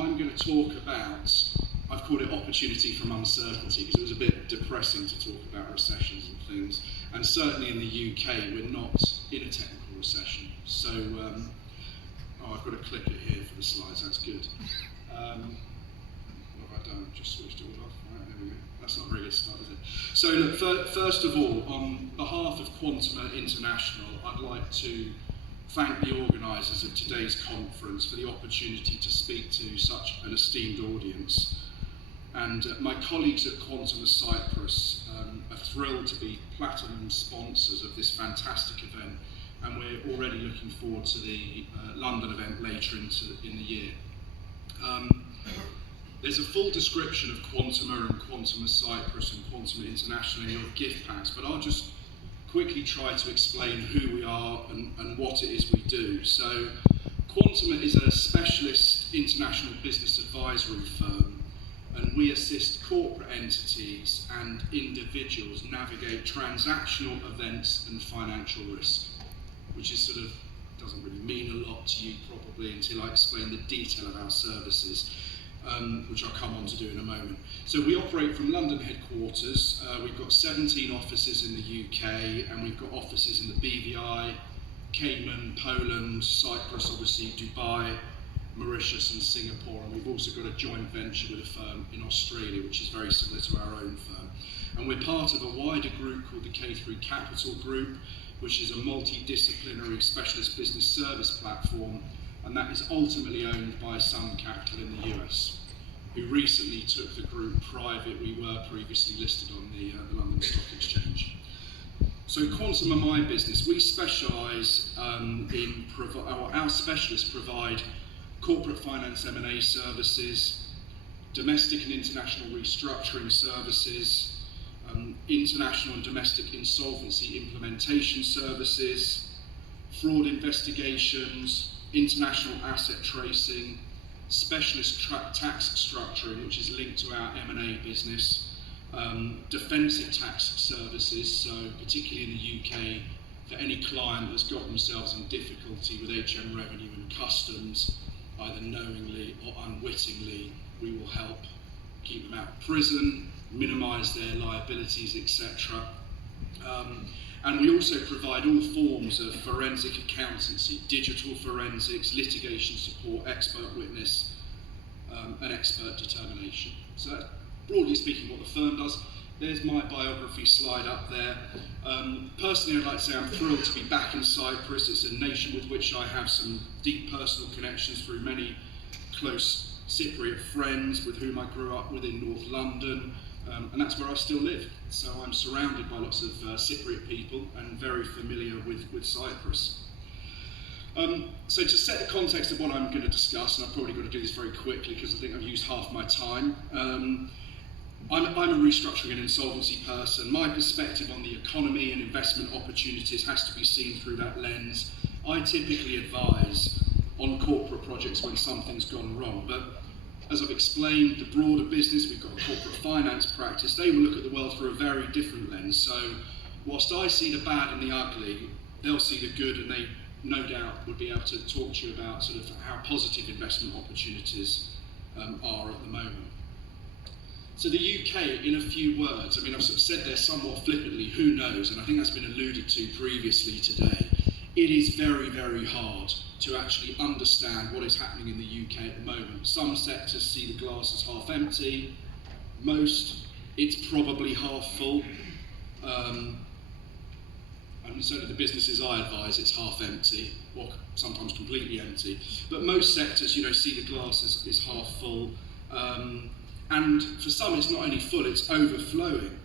I'm going to talk about, I've called it opportunity from uncertainty, because it was a bit depressing to talk about recessions and things. And certainly in the UK, we're not in a technical recession. So, oh, I've got a clicker here for the slides, that's good. What have I done? Just switched it all off. Right, there we go. That's not a very good start, is it? So, look, first of all, on behalf of Quantum International, I'd like to thank the organisers of today's conference for the opportunity to speak to such an esteemed audience. And my colleagues at Britain-Cyprus are thrilled to be platinum sponsors of this fantastic event, and we're already looking forward to the London event later in the year. There's a full description of Quantum and Britain-Cyprus and Quantum International in your gift packs, but I'll just quickly try to explain who we are and what it is we do. So, Quantum is a specialist international business advisory firm, and we assist corporate entities and individuals navigate transactional events and financial risk, which is sort of, doesn't really mean a lot to you probably until I explain the detail of our services, which I'll come on to do in a moment. So we operate from London headquarters. We've got 17 offices in the UK, and we've got offices in the BVI, Cayman, Poland, Cyprus, obviously Dubai, Mauritius and Singapore, and we've also got a joint venture with a firm in Australia, which is very similar to our own firm. And we're part of a wider group called the K3 Capital Group, which is a multidisciplinary specialist business service platform, and that is ultimately owned by Sun Capital in the US, who recently took the group private. We were previously listed on the London Stock Exchange. So Quantum are my business. We specialise our specialists provide corporate finance M&A services, domestic and international restructuring services, international and domestic insolvency implementation services, fraud investigations, international asset tracing, specialist tax structuring, which is linked to our M&A business, defensive tax services, so particularly in the UK, for any client that's got themselves in difficulty with HM revenue and customs, either knowingly or unwittingly, we will help keep them out of prison, minimise their liabilities, etc. And we also provide all forms of forensic accountancy, digital forensics, litigation support, expert witness, and expert determination. So that's broadly speaking what the firm does. There's my biography slide up there. Personally, I'd like to say I'm thrilled to be back in Cyprus. It's a nation with which I have some deep personal connections through many close Cypriot friends with whom I grew up with in North London, and that's where I still live. So I'm surrounded by lots of Cypriot people and very familiar with Cyprus. So to set the context of what I'm going to discuss, and I've probably got to do this very quickly because I think I've used half my time, I'm a restructuring and insolvency person. My perspective on the economy and investment opportunities has to be seen through that lens. I typically advise on corporate projects when something's gone wrong, but as I've explained, the broader business, we've got a corporate finance practice, they will look at the world through a very different lens. So whilst I see the bad and the ugly, they'll see the good, and they no doubt would be able to talk to you about sort of how positive investment opportunities are at the moment. So the UK, in a few words, I mean, I've sort of said there somewhat flippantly, who knows, and I think that's been alluded to previously today. It is very, very hard to actually understand what is happening in the UK at the moment. Some sectors see the glass as half empty. Most, it's probably half full. And certainly the businesses I advise, it's half empty, or sometimes completely empty. But most sectors, you know, see the glass as half full. And for some, it's not only full, it's overflowing.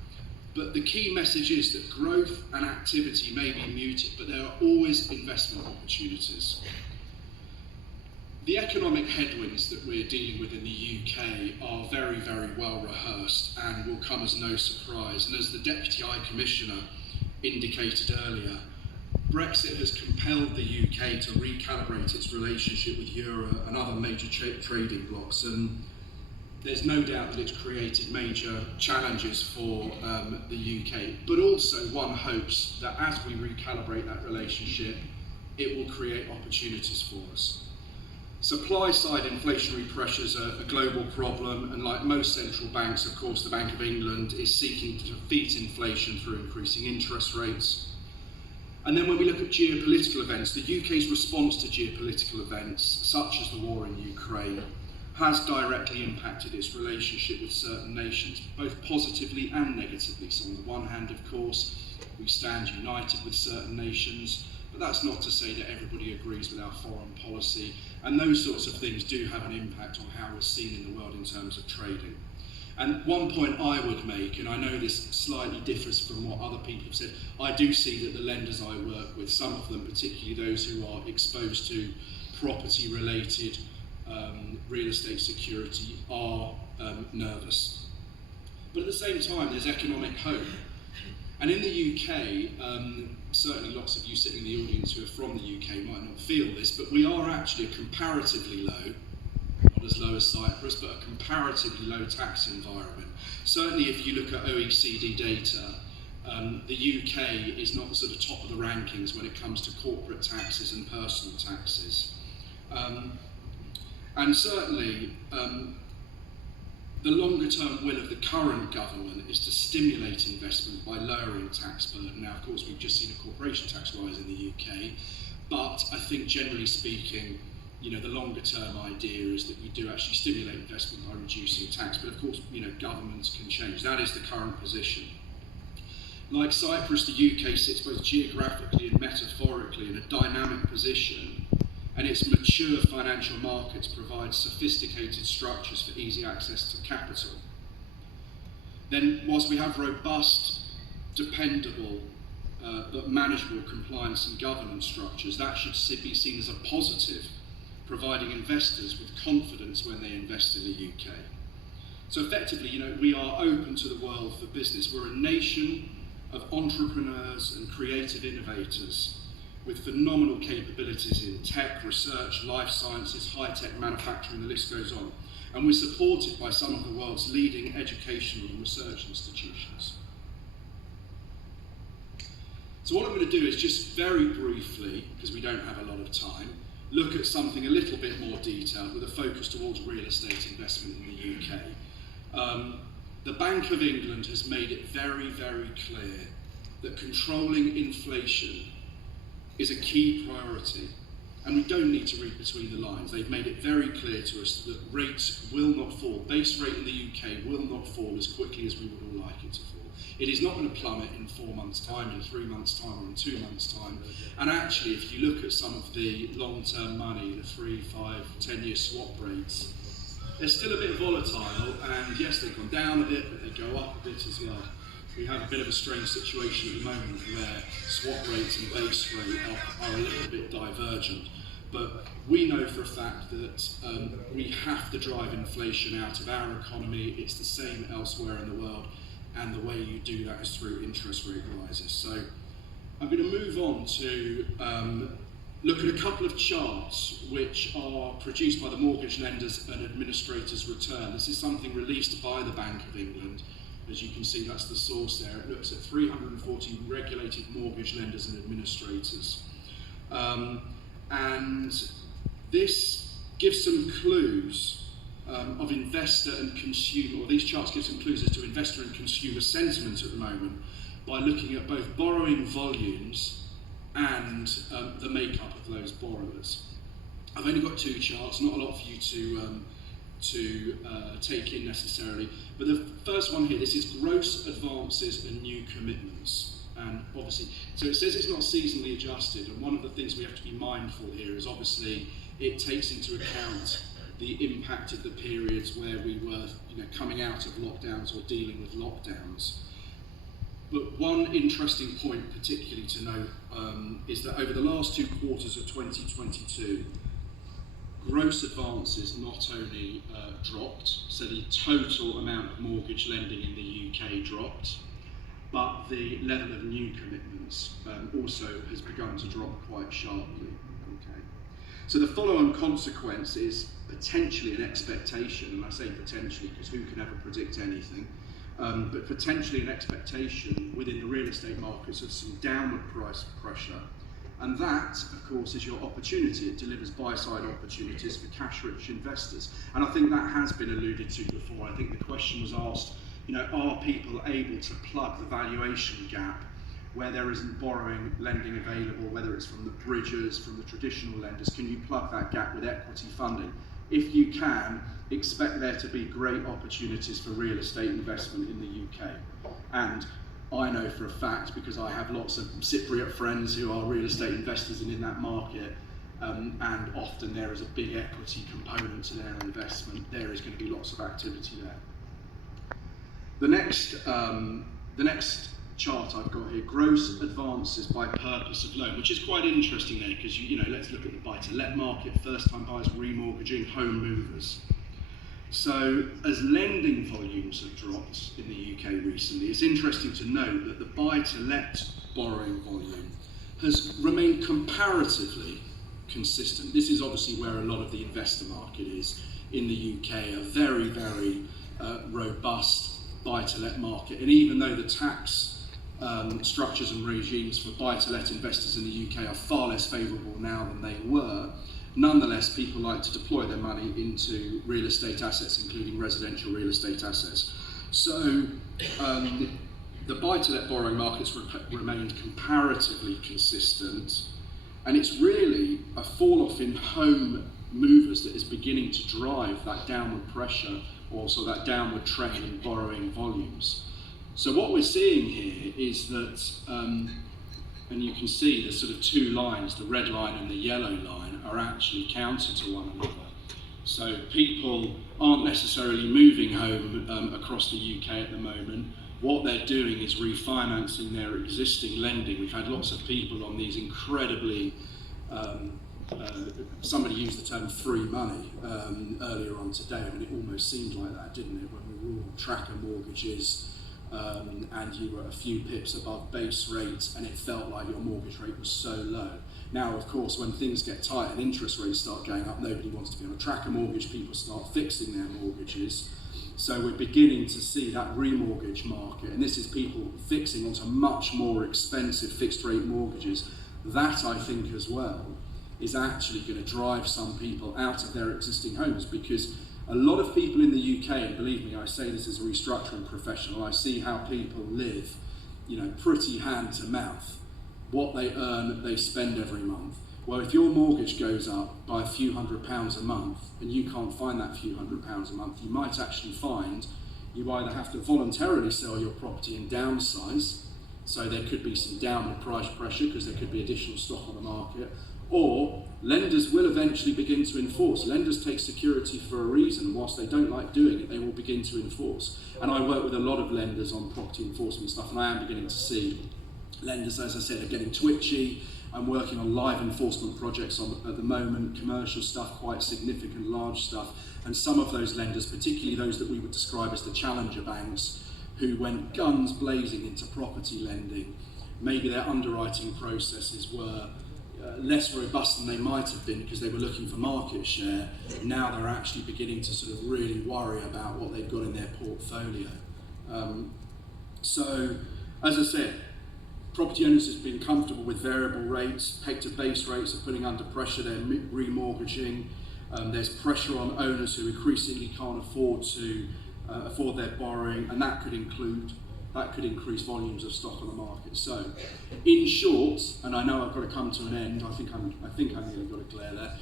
But the key message is that growth and activity may be muted, but there are always investment opportunities. The economic headwinds that we're dealing with in the UK are very, very well rehearsed and will come as no surprise. And as the Deputy High Commissioner indicated earlier, Brexit has compelled the UK to recalibrate its relationship with Euro and other major trading blocs, and there's no doubt that it's created major challenges for the UK, but also one hopes that as we recalibrate that relationship, it will create opportunities for us. Supply-side inflationary pressures are a global problem, and like most central banks, of course, the Bank of England is seeking to defeat inflation through increasing interest rates. And then when we look at geopolitical events, the UK's response to geopolitical events, such as the war in Ukraine, has directly impacted its relationship with certain nations, both positively and negatively. So on the one hand, of course, we stand united with certain nations, but that's not to say that everybody agrees with our foreign policy, and those sorts of things do have an impact on how we're seen in the world in terms of trading. And one point I would make, and I know this slightly differs from what other people have said, I do see that the lenders I work with, some of them, particularly those who are exposed to property-related real estate security, are nervous. But at the same time, there's economic hope. And in the UK, certainly lots of you sitting in the audience who are from the UK might not feel this, but we are actually a comparatively low, not as low as Cyprus, but a comparatively low tax environment. Certainly if you look at OECD data, the UK is not the sort of top of the rankings when it comes to corporate taxes and personal taxes. And certainly, the longer-term will of the current government is to stimulate investment by lowering tax burden. Now, of course, we've just seen a corporation tax rise in the UK, but I think generally speaking, you know, the longer-term idea is that we do actually stimulate investment by reducing tax. But of course, you know, governments can change. That is the current position. Like Cyprus, the UK sits both geographically and metaphorically in a dynamic position, and its mature financial markets provide sophisticated structures for easy access to capital. Then, whilst we have robust, dependable, but manageable compliance and governance structures, that should be seen as a positive, providing investors with confidence when they invest in the UK. So effectively, you know, we are open to the world for business. We're a nation of entrepreneurs and creative innovators with phenomenal capabilities in tech, research, life sciences, high-tech manufacturing, the list goes on. And we're supported by some of the world's leading educational and research institutions. So what I'm going to do is just very briefly, because we don't have a lot of time, look at something a little bit more detailed with a focus towards real estate investment in the UK. The Bank of England has made it very, very clear that controlling inflation is a key priority, and we don't need to read between the lines. They've made it very clear to us that rates will not fall. Base rate in the UK will not fall as quickly as we would all like it to fall. It is not going to plummet in 4 months' time, in 3 months' time, or in 2 months' time. And actually, if you look at some of the long-term money, the 3, 5, 10-year swap rates, they're still a bit volatile, and yes, they've gone down a bit, but they go up a bit as well. We have a bit of a strange situation at the moment where swap rates and base rate are a little bit divergent. But we know for a fact that we have to drive inflation out of our economy. It's the same elsewhere in the world, and the way you do that is through interest rate rises. So I'm going to move on to look at a couple of charts which are produced by the Mortgage Lenders and Administrators Return. This is something released by the Bank of England. As you can see, that's the source there. It looks at 340 regulated mortgage lenders and administrators. And this gives some clues of investor and consumer, or these charts give some clues as to investor and consumer sentiment at the moment by looking at both borrowing volumes and the makeup of those borrowers. I've only got 2 charts, not a lot for you to take in necessarily, but the first one here, this is gross advances and new commitments. And obviously, so it says it's not seasonally adjusted, and one of the things we have to be mindful here is obviously it takes into account the impact of the periods where we were, you know, coming out of lockdowns or dealing with lockdowns. But one interesting point particularly to note is that over the last 2 quarters of 2022, gross advances not only dropped, so the total amount of mortgage lending in the UK dropped, but the level of new commitments also has begun to drop quite sharply. Okay. So the follow-on consequence is potentially an expectation, and I say potentially because who can ever predict anything, but potentially an expectation within the real estate markets of some downward price pressure And that, of course, is your opportunity. It delivers buy-side opportunities for cash-rich investors. And I think that has been alluded to before. I think the question was asked, are people able to plug the valuation gap where there isn't borrowing, lending available, whether it's from the bridges, from the traditional lenders? Can you plug that gap with equity funding? If you can, expect there to be great opportunities for real estate investment in the UK. And I know for a fact, because I have lots of Cypriot friends who are real estate investors in that market, and often there is a big equity component to their investment, there is going to be lots of activity there. The next chart I've got here, gross advances by purpose of loan, which is quite interesting there, because let's look at the buy-to-let market, first-time buyers, remortgaging, home movers. So as lending volumes have dropped in the UK recently, it's interesting to note that the buy-to-let borrowing volume has remained comparatively consistent. This is obviously where a lot of the investor market is in the UK, a very, very robust buy-to-let market. And even though the tax structures and regimes for buy-to-let investors in the UK are far less favourable now than they were, nonetheless, people like to deploy their money into real estate assets, including residential real estate assets. So the buy-to-let borrowing markets remained comparatively consistent, and it's really a fall-off in home movers that is beginning to drive that downward pressure, also that downward trend in borrowing volumes. So what we're seeing here is that, and you can see the sort of two lines, the red line and the yellow line, are actually counter to one another. So people aren't necessarily moving home across the UK at the moment. What they're doing is refinancing their existing lending. We've had lots of people on these incredibly, somebody used the term free money earlier on today, and it almost seemed like that, didn't it, when we were all tracker mortgages, and you were a few pips above base rates, and it felt like your mortgage rate was so low. Now, of course, when things get tight and interest rates start going up, nobody wants to be on a tracker mortgage, people start fixing their mortgages. So we're beginning to see that remortgage market, and this is people fixing onto much more expensive fixed rate mortgages. That, I think, as well, is actually going to drive some people out of their existing homes, because a lot of people in the UK, and believe me, I say this as a restructuring professional, I see how people live, pretty hand to mouth. What they earn, they spend every month. Well, if your mortgage goes up by a few £100s a month, and you can't find that few £100s a month, you might actually find you either have to voluntarily sell your property and downsize, so there could be some downward price pressure because there could be additional stock on the market, or lenders will eventually begin to enforce. Lenders take security for a reason. Whilst they don't like doing it, they will begin to enforce. And I work with a lot of lenders on property enforcement stuff, and I am beginning to see lenders, as I said, are getting twitchy. I'm working on live enforcement projects at the moment, commercial stuff, quite significant, large stuff. And some of those lenders, particularly those that we would describe as the challenger banks, who went guns blazing into property lending, maybe their underwriting processes were less robust than they might have been because they were looking for market share. Now they're actually beginning to sort of really worry about what they've got in their portfolio. So, as I said, property owners have been comfortable with variable rates, pegged to base rates are putting under pressure, they're remortgaging. There's pressure on owners who increasingly can't afford their borrowing, and that could increase volumes of stock on the market. So, in short, and I know I've got to come to an end, I think I nearly got a glare there.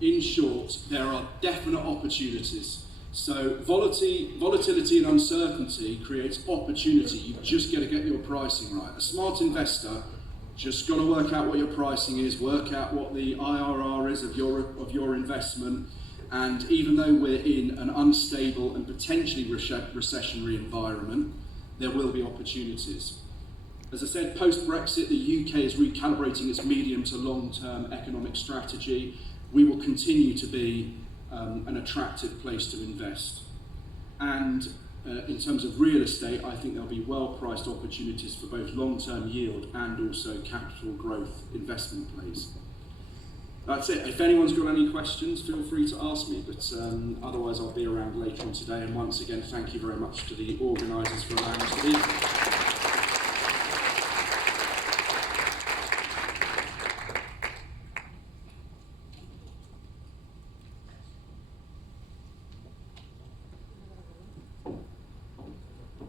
In short, there are definite opportunities. So volatility and uncertainty creates opportunity. You've just got to get your pricing right. A smart investor just got to work out what your pricing is, work out what the IRR is of your investment, and even though we're in an unstable and potentially recessionary environment, there will be opportunities. As I said, post-Brexit, the UK is recalibrating its medium to long-term economic strategy. We will continue to be an attractive place to invest. And in terms of real estate, I think there'll be well-priced opportunities for both long-term yield and also capital growth investment plays. That's it. If anyone's got any questions, feel free to ask me, but otherwise I'll be around later on today. And once again, thank you very much to the organisers for allowing us to be here.